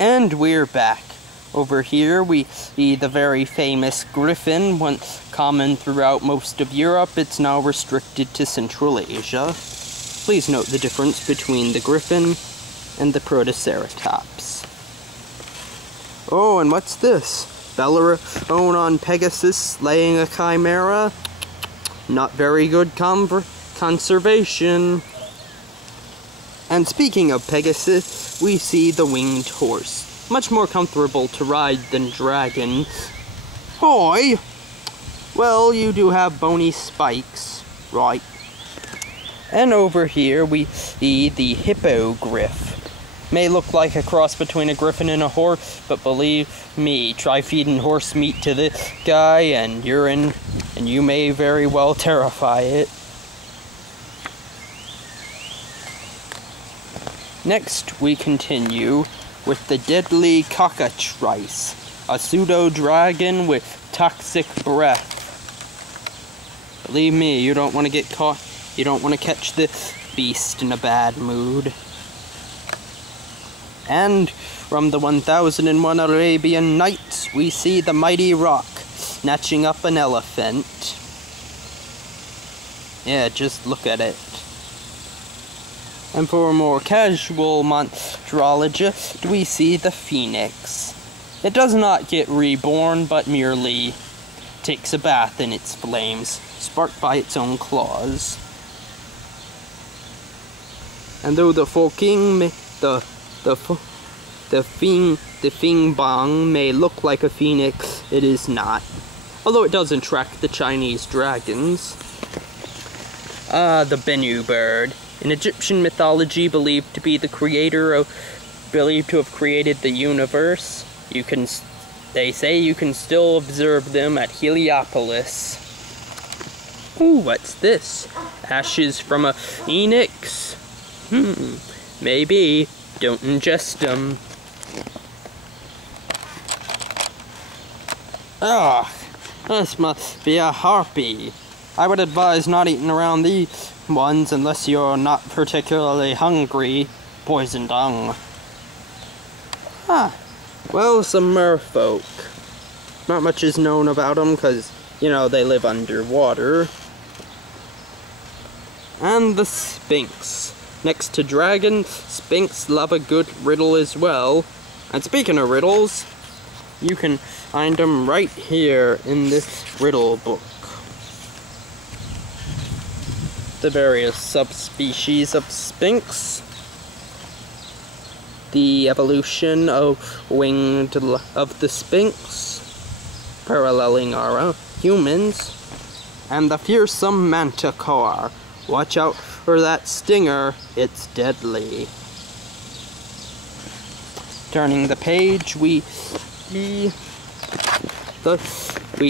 And we're back. Over here we see the very famous griffin, once common throughout most of Europe. It's now restricted to Central Asia. Please note the difference between the griffin and the Protoceratops. Oh, and what's this? Bellerophon Pegasus slaying a chimera? Not very good conservation. And speaking of Pegasus, we see the winged horse. Much more comfortable to ride than dragons. Hoi! Well, you do have bony spikes, right? And over here we see the hippogriff. May look like a cross between a griffin and a horse, but believe me, try feeding horse meat to this guy and you may very well terrify it. Next, we continue with the deadly cockatrice, a pseudo-dragon with toxic breath. Believe me, you don't want to get caught. You don't want to catch this beast in a bad mood. And from the 1001 Arabian Nights, we see the mighty roc snatching up an elephant. Yeah, just look at it. And for a more casual monsterologist, we see the phoenix. It does not get reborn, but merely takes a bath in its flames, sparked by its own claws. And though the Fing Bong may look like a phoenix, it is not. Although it doesn't track the Chinese dragons. The Bennu bird. In Egyptian mythology, believed to be the creator believed to have created the universe. They say you can still observe them at Heliopolis. Ooh, what's this? Ashes from a phoenix? Maybe. Don't ingest them. This must be a harpy. I would advise not eating around these ones unless you're not particularly hungry. Poison dung. Well, some merfolk. Not much is known about them because, you know, they live underwater. And the Sphinx. Next to dragons, Sphinx love a good riddle as well. And speaking of riddles, you can find them right here in this riddle book. The various subspecies of Sphinx, the evolution of the Sphinx, paralleling our humans, and the fearsome manticore. Watch out for that stinger, it's deadly. Turning the page, we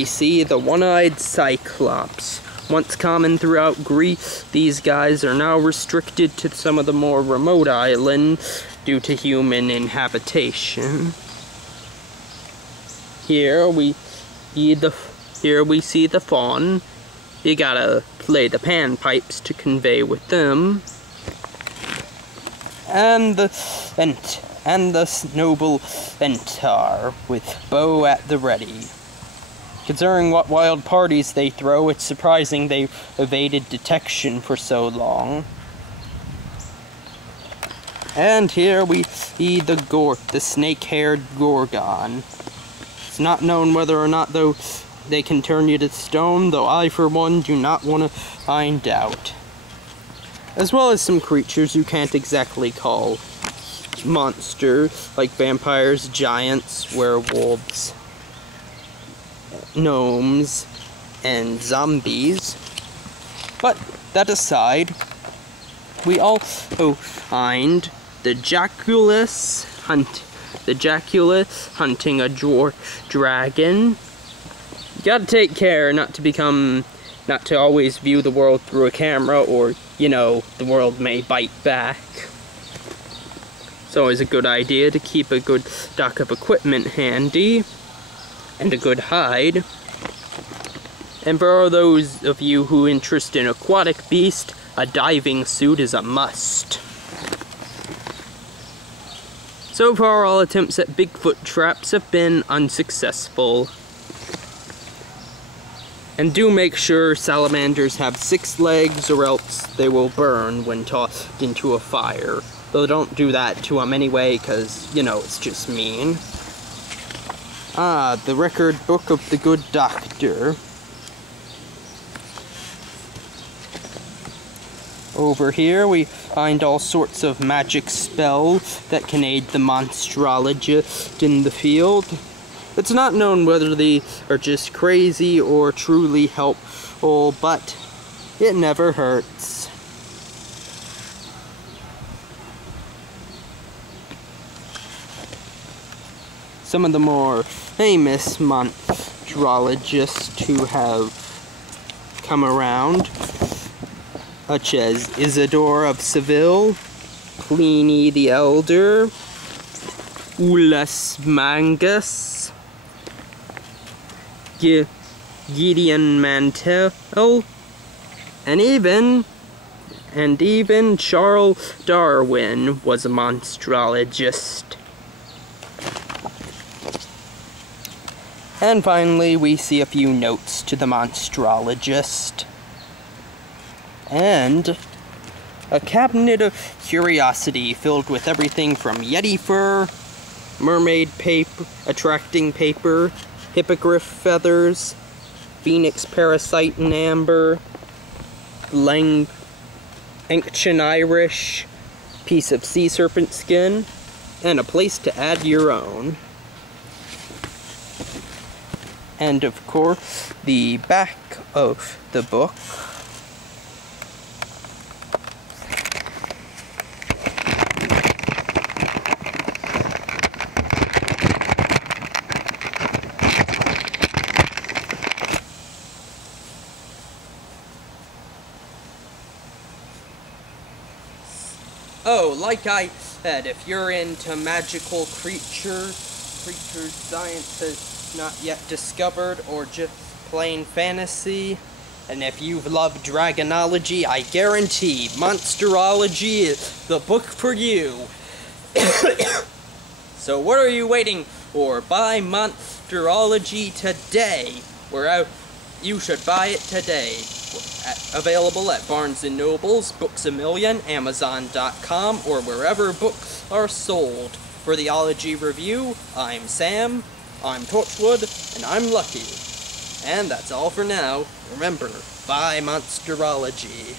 see the one-eyed cyclops. Once common throughout Greece, these guys are now restricted to some of the more remote islands due to human inhabitation. Here we see the fawn. You gotta play the panpipes to convey with them. And the noble centaur with bow at the ready. Considering what wild parties they throw, it's surprising they evaded detection for so long. And here we see the snake-haired gorgon. It's not known whether or not, though, they can turn you to stone, though I, for one, do not want to find out. As well as some creatures you can't exactly call monsters, like vampires, giants, werewolves, gnomes, and zombies. But that aside, we also find the Jaculus hunting a dragon. You gotta take care not to always view the world through a camera, or, you know, the world may bite back. It's always a good idea to keep a good stock of equipment handy, and a good hide. And for those of you who are interested in aquatic beast, a diving suit is a must. So far, all attempts at Bigfoot traps have been unsuccessful. And do make sure salamanders have 6 legs or else they will burn when tossed into a fire. Though don't do that to them anyway, because, you know, it's just mean. Ah, the record book of the good doctor. Over here we find all sorts of magic spells that can aid the monsterologist in the field. It's not known whether they are just crazy or truly helpful, but it never hurts. Some of the more famous monsterologists who have come around, such as Isidore of Seville, Pliny the Elder, Ulus Mangus, Gideon Mantell, and even Charles Darwin was a monsterologist. And finally, we see a few notes to the monsterologist. And a cabinet of curiosity filled with everything from Yeti fur, mermaid paper, attracting paper, hippogriff feathers, phoenix parasite in amber, ancient Irish, piece of sea serpent skin, and a place to add your own. And of course, the back of the book. Oh, like I said, if you're into magical creatures science has not yet discovered, or just plain fantasy, and if you've loved Dragonology, I guarantee Monsterology is the book for you. So what are you waiting for? Buy Monsterology today. You should buy it today. Available at Barnes & Noble's, Books A Million, Amazon.com, or wherever books are sold. For the Ology Review, I'm Sam, I'm Torchwood, and I'm Lucky. And that's all for now. Remember, buy Monsterology.